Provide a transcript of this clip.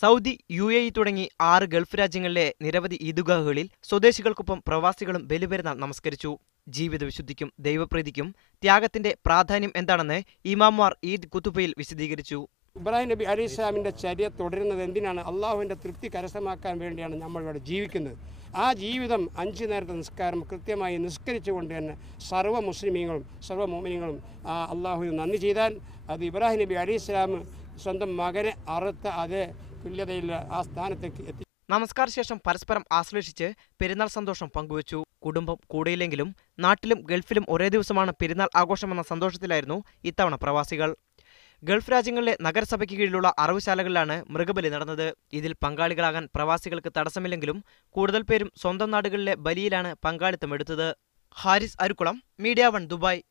Saudi, UAE തുടങ്ങി 6 Gulf രാജ്യങ്ങളിലെ നിരവധി ഈദ്ഗാഹുകളിൽ സ്വദേശികൾക്കൊപ്പം പ്രവാസികളും ബലിപെരുന്നാൾ നമസ്കരിച്ചു. ജീവിത വിശുദ്ധിക്കും ദൈവപ്രീതിക്കും ത്യാഗത്തിന്റെ പ്രാധാന്യം എന്താണെന്ന് ഇമാമുമാർ ഈദ് ഖുതുബയിൽ വിശദീകരിച്ചു. ഇബ്രാഹിം നബി അലൈഹി സ്വലാമിൻ്റെ ചര്യ തുടരുന്നത് എന്തിനാണ്? അള്ളാഹുവിൻ്റെ തൃപ്തി കരസ്ഥമാക്കാൻ വേണ്ടിയാണ് നമ്മളിവിടെ ജീവിക്കുന്നത്. ആ ജീവിതം 5 നേരത്തെ നിസ്കാരം കൃത്യമായി നിസ്കരിച്ചുകൊണ്ട് തന്നെ സർവ്വ മുസ്ലിമീങ്ങളും സർവ്വ മോമിനികളും അള്ളാഹുവിന് നന്ദി ചെയ്താൽ അത് ഇബ്രാഹിം നബി അലൈഹി സ്വലാം സ്വന്തം മകനെ അറുത്ത അതേ തുല്യതയിൽ ആ സ്ഥാനത്തേക്ക് എത്തി. നമസ്കാര ശേഷം പരസ്പരം ആശ്ലേഷിച്ച് പെരുന്നാൾ സന്തോഷം പങ്കുവച്ചു. കുടുംബം കൂടെയില്ലെങ്കിലും നാട്ടിലും ഗൾഫിലും ഒരേ ദിവസമാണ് പെരുന്നാൾ ആഘോഷമെന്ന സന്തോഷത്തിലായിരുന്നു ഇത്തവണ പ്രവാസികൾ. ഗൾഫ് രാജ്യങ്ങളിലെ നഗരസഭയ്ക്ക് കീഴിലുള്ള അറവുശാലകളിലാണ് മൃഗബലി നടന്നത്. ഇതിൽ പങ്കാളികളാകാൻ പ്രവാസികൾക്ക് തടസ്സമില്ലെങ്കിലും കൂടുതൽ പേരും സ്വന്തം നാടുകളിലെ ബലിയിലാണ് പങ്കാളിത്തമെടുത്തത്. Haris Arukkulam, media 1 Dubai.